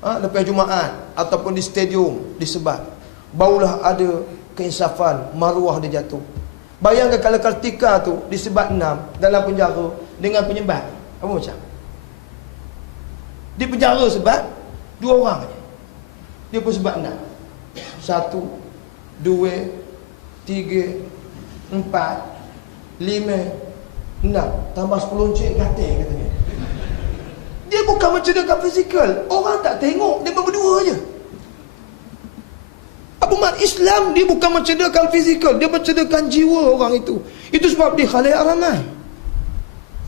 lepas Jumaat ataupun di stadium disebat, barulah ada keinsafan, maruah dia jatuh. Bayangkan kalau Kartika tu disebat 6 dalam penjara dengan penyembat, apa macam? Di penjara sebat 2 orang je, dia pun sebat 6. 1, 2, 3, 4, 5, 6, tambah 10 encik gatal katanya. Dia bukan mencederakan fizikal, orang tak tengok, dia berdua je. Apa mak Islam, dia bukan mencederakan fizikal, dia mencederakan jiwa orang itu. Itu sebab dia khalayak ramai.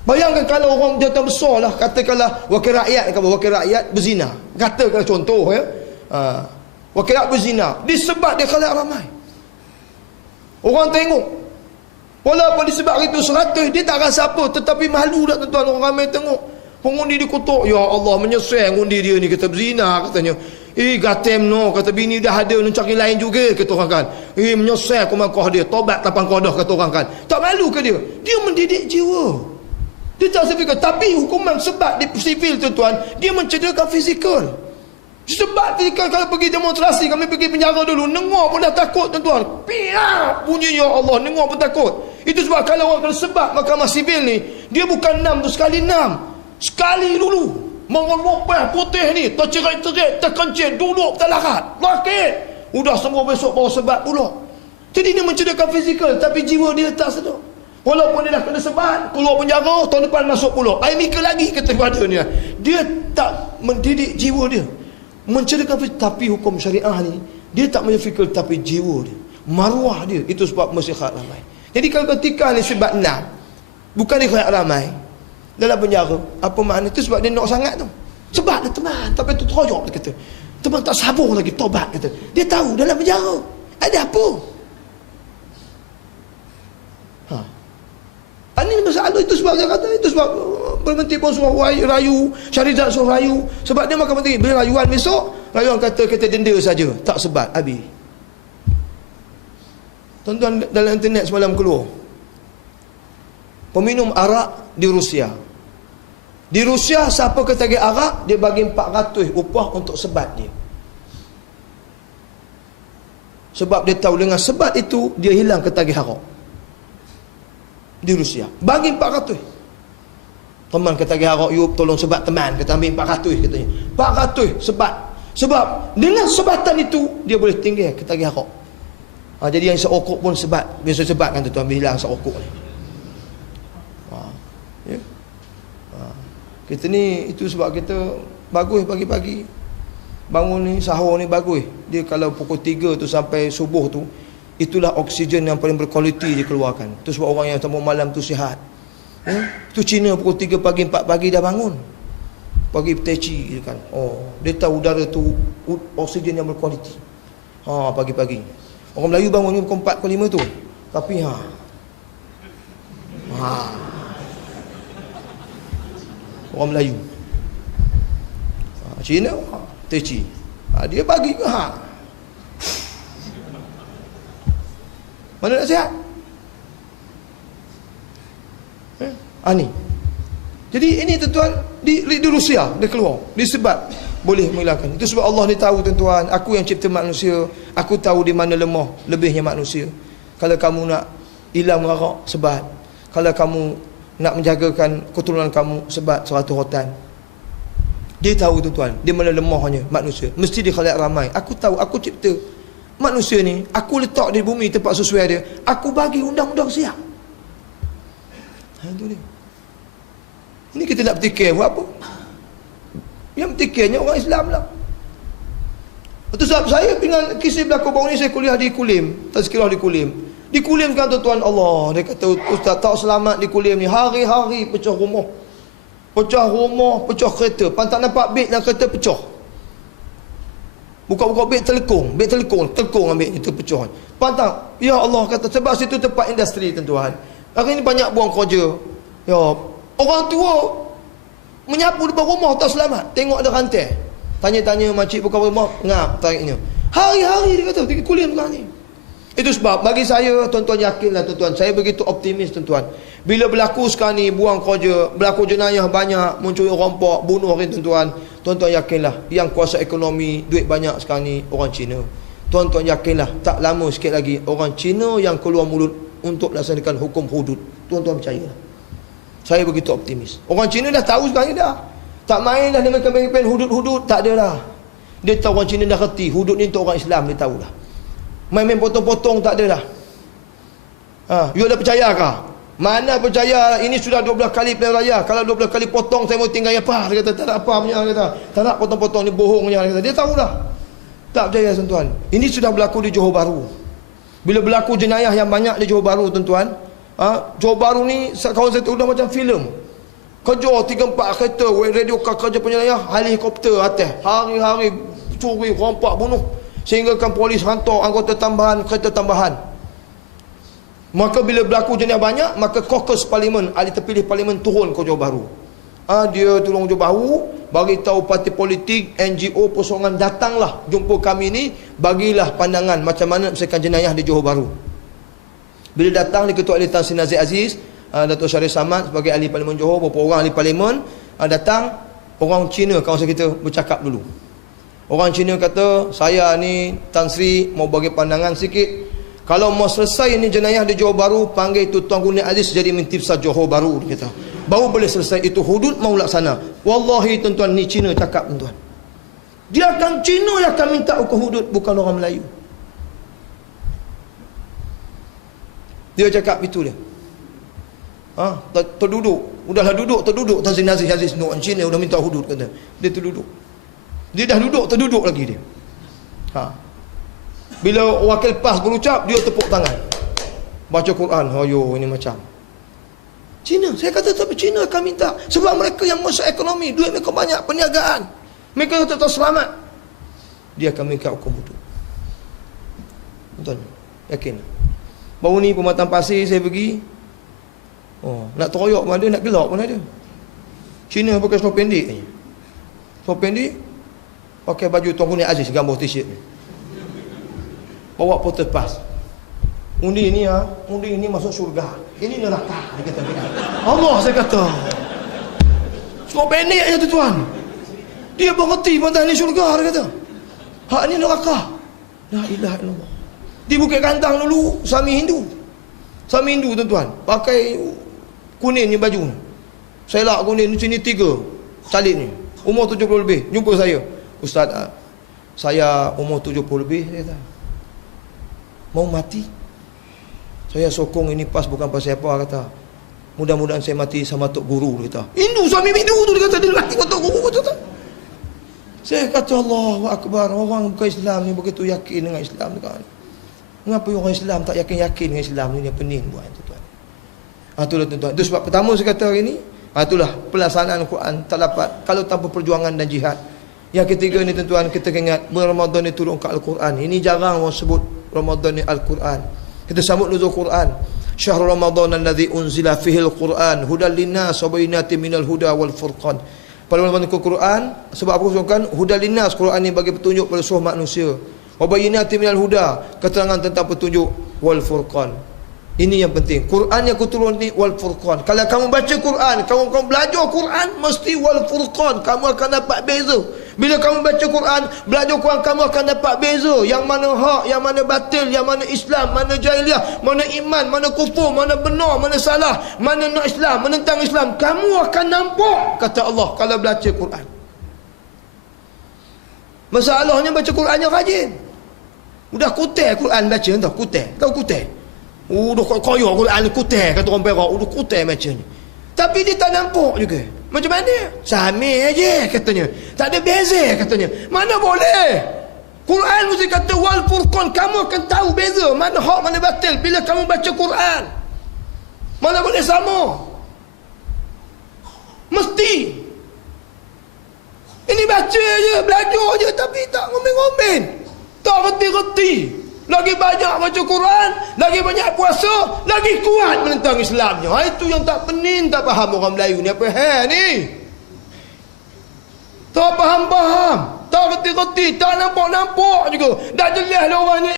Bayangkan kalau orang jawatan besar lah, katakanlah wakil rakyat berzina, katakanlah contoh ya, wakil rakyat berzina, disebab dia khalayak ramai, orang tengok, walaupun disebab itu 100, dia tak rasa apa, tetapi malu tak tuan-tuan, orang ramai tengok. Pengundi dikutuk, ya Allah menyesal undi dia ni, kata berzina katanya. Gatem no, kata bini dah ada nak cari lain juga, kata orang kan. Menyesal aku makah dia, tobat tapang kodah, kata orang kan. Tak malu ke dia? Dia mendidik jiwa. Dia tak sefikir. Tapi hukuman sebat di sivil tuan-tuan, dia mencederakan fizikal. Sebat fizikal, kalau pergi demonstrasi, kami pergi penjara dulu, nengok pun dah takut tuan-tuan. Piak bunyi, ya Allah, nengok pun takut. Itu sebab kalau orang sebat mahkamah sivil ni, dia bukan 6 tu sekali 6. Sekali dulu mengelopeh putih ni, tercerit-cerit, terkencing, duduk terlarat, rakit, udah semua besok bawa sebat pula. Jadi dia mencederakan fizikal, tapi jiwa dia tak sedar. Walaupun dia dah kena sebat, keluar penjara, tahun depan masuk pula, air mikir lagi kata pada dia. Dia tak mendidik jiwa dia, mencederakan fizikal. Tapi hukum syariah ni, dia tak menfikir, tapi jiwa dia, maruah dia. Itu sebab mesti khalayak ramai. Jadi kalau ketika ni sebat 6, bukan dia khalayak ramai dalam penjara, apa makna itu? Sebab dia nak sangat tu. Sebab dia teman, tapi tu terojok dia kata. Teman tak sabar lagi tobat kata. Dia tahu dalam penjara ada apa. Ini masalah. Itu sebab dia kata, itu sebab Menteri pun suruh rayu, Syahrizat suruh rayu. Sebab dia makan menteri, bila rayuan besok, rayuan kata denda saja, tak sebat, habis. Tuan-tuan, dalam internet semalam keluar, peminum arak di Rusia. Di Rusia, siapa ketagih arak, dia bagi 400 upah untuk sebat dia. Sebab dia tahu dengan sebat itu, dia hilang ketagih arak. Di Rusia, bagi 400. Teman ketagih arak, you tolong sebat teman, kata ambil 400 katanya. 400 sebat. Sebab dengan sebatan itu, dia boleh tinggal ketagih arak. Jadi yang seokok pun sebat. Biasa sebat kan tuan-tuan, hilang seokok ni. Ya. Kita ni, itu sebab kita bagus pagi-pagi bangun ni, sahur ni bagus. Dia kalau pukul 3 tu sampai subuh tu, itulah oksigen yang paling berkualiti dia keluarkan. Itu sebab orang yang sambung malam tu sihat. Itu Cina pukul 3 pagi, 4 pagi dah bangun, pagi petaci kan. Dia tahu udara tu oksigen yang berkualiti. Pagi-pagi. Orang Melayu bangun pukul 4, pukul 5 tu. Tapi orang Melayu, Cina teci, dia bagi ke mana nak sihat ni. Jadi ini tuan-tuan, di Rusia dia keluar, disebab boleh menghilangkan. Itu sebab Allah ni tahu tuan-tuan, aku yang cipta manusia, aku tahu di mana lemah lebihnya manusia. Kalau kamu nak hilang arak, sebat. Kalau kamu nak menjagakan keturunan kamu, sebat 100 rotan. Dia tahu tuan-tuan, di mana lemahnya manusia. Mesti dia khalayak ramai. Aku tahu, aku cipta manusia ni, aku letak di bumi tempat sesuai dia. Aku bagi undang-undang siap. Itu dia. Ini kita nak bertikir buat apa? Yang bertikirnya orang Islam lah. Itu sebab saya dengan kisah berlaku baru ni, saya kuliah di Kulim, tazkirah di Kulim. Di Kulim kan tuan-tuan, Allah, dia kata ustaz tak selamat di Kulim ni, hari-hari pecah rumah, pecah kereta, pantak nampak beg dan kereta pecah. Buka-buka beg telekung ambil itu pecah. Pantak, ya Allah, kata sebab situ tempat industri tuan-tuan. Hari ni banyak buang kerja. Ya, orang tua menyapu depan rumah tak selamat, tengok ada rantai. Tanya-tanya makcik buka rumah, ngap tariknya. Hari-hari dia kata, di Kulim sekarang ni. Itu sebab bagi saya, tuan-tuan yakinlah tuan-tuan, saya begitu optimis tuan-tuan. Bila berlaku sekarang ni buang kerja, berlaku jenayah banyak, mencuri rompak, bunuh orang tuan-tuan, tuan-tuan yakinlah yang kuasa ekonomi, duit banyak sekarang ni orang Cina. Tuan-tuan yakinlah tak lama sikit lagi orang Cina yang keluar mulut untuk laksanakan hukum hudud. Tuan-tuan percayalah. Saya begitu optimis. Orang Cina dah tahu sekarang ni dah. Tak main dah dengan kempen hudud-hudud, tak ada dah. Dia tahu, orang Cina dah kerti hudud ni untuk orang Islam, dia tahu dah. Main-main potong-potong tak ada dah. You ada percaya kah? Mana percaya ini sudah 12 kali pilihan raya. Kalau 12 kali potong saya mau tinggal apa? Dia kata tak ada apa punya, dia kata. Tak nak potong-potong ni bohongnya, dia kata. Dia tahu dah. Tak percaya tuan-tuan. Ini sudah berlaku di Johor Bahru. Bila berlaku jenayah yang banyak di Johor Bahru tuan-tuan. Johor Bahru ni kawan saya tu dah macam filem. Kerja 3-4 kereta, radio kerja penyelaya, helikopter atas. Hari-hari curi, rompak, bunuh. Sehingga kan polis hantar anggota tambahan, kereta tambahan. Maka bila berlaku jenayah banyak, maka caucus parlimen, ahli terpilih parlimen turun ke Johor Bahru. Dia tolong Johor Bahru, bagi tahu parti politik, NGO, persoalan, datanglah jumpa kami ni, bagilah pandangan macam mana menyelesaikan jenayah di Johor Bahru. Bila datang di Ketua Ahli Tan Sri Nazir Aziz, Dato' Syarif Samad sebagai ahli parlimen Johor, beberapa orang ahli parlimen datang, orang Cina kawasan kita bercakap dulu. Orang Cina kata, saya ni Tan Sri mau bagi pandangan sikit. Kalau mau selesai ni jenayah di Johor Bahru, panggil tu Tuan Guni Aziz jadi Menteri Besar Johor Bahru, dia kata. Baru boleh selesai itu hudud, mau laksana. Wallahi tuan-tuan, ni Cina cakap tuan-tuan. Dia akan Cina yang akan minta hukum hudud, bukan orang Melayu. Dia cakap itu dia. Terduduk. Udahlah duduk, terduduk. Tan Sri Nazir Aziz, no, orang Cina udah minta hudud, kata. Dia terduduk. Dia dah duduk, terduduk lagi dia. Bila wakil PAS berucap, dia tepuk tangan. Baca Quran. Ayo, ini macam Cina. Saya kata tapi Cina akan minta. Sebab mereka yang masuk ekonomi, duit mereka banyak, perniagaan. Mereka tetap selamat. Dia akan minta hukum hudud. Betul? Yakin? Baru ni Pematang Pasir saya pergi. Nak teroyok pun ada, nak gelak pun ada. Cina pakai seluar pendek ni. Seluar pendek, pakai baju Tuan Guni Aziz, gambar t-shirt ni. Bawa poster PAS. Undi ni masuk syurga. Ini neraka, dia kata. Allah, saya kata. Seluar pendek je tuan. Dia berhenti pantas ni syurga, dia kata. Hak ni neraka. La ilaha illallah. Di Bukit Kantang dulu, Sami Hindu tuan-tuan, pakai kuning ni baju ni. Saya lak kuning ni sini 3 salib ni. Umur 70 lebih, jumpa saya. Ustaz, saya umur 70 lebih, dia kata. Mau mati. Saya sokong ini PAS bukan pasal apa, kata. Mudah-mudahan saya mati sama Tok Guru, dia kata. Hindu, Sami Hindu tu, dia kata, dia mati sama Tok Guru, kata. Saya kata Allahu Akbar, orang bukan Islam ni begitu yakin dengan Islam kan. Mengapa orang Islam tak yakin-yakin dengan Islam ni? Dia pening buat tuan-tuan. Itulah tuan-tuan. Itu sebab pertama saya kata hari ni, itulah pelaksanaan Quran tak dapat kalau tanpa perjuangan dan jihad. Yang ketiga ni tuan-tuan, kita ingat bulan Ramadan ni turun ke Al-Quran. Ini jarang orang sebut Ramadan ni Al-Quran. Kita sambut nuzul Quran. Syahrul Ramadan alladzi unzila fihi al-Quran hudal linnas wa bayyinatin minal huda wal furqan. Pada bulan Quran, sebab apa disebutkan hudal linnas, Quran ni bagi petunjuk pada seluruh manusia. Wa bayyinatin minal huda, keterangan tentang petunjuk, wal furqan. Ini yang penting. Quran yang aku turun ni wal furqan. Kalau kamu baca Quran, kamu belajar Quran, mesti wal furqan. Kamu akan dapat beza. Bila kamu baca Quran, belajar Quran, kamu akan dapat beza. Yang mana hak, yang mana batil, yang mana Islam, mana jahiliah, mana iman, mana kufur, mana benar, mana salah, mana nak Islam, menentang Islam. Kamu akan nampak, kata Allah, kalau baca Quran. Masalahnya baca Quran yang rajin. Udah kutai Quran baca, entah kutai. Tahu kutai? Udah koyak Quran kutai, kata orang Perak. Udah kutai baca ni. Tapi dia tak nampak juga. Macam mana? Sama aja katanya. Tak ada beza katanya. Mana boleh? Quran mesti kata wal furqan. Kamu akan tahu beza mana hak mana batil bila kamu baca Quran. Mana boleh sama? Mesti. Ini baca je, belajar je, tapi tak ngomen-ngomen. Tak reti-reti. Lagi banyak baca Quran, lagi banyak puasa, lagi kuat menentang Islamnya. Itu yang tak pening, tak faham orang Melayu ni. Apa hal ni? Tak faham-faham, tak reti-reti, tak nampak-nampak juga. Dah jelas lah orang ni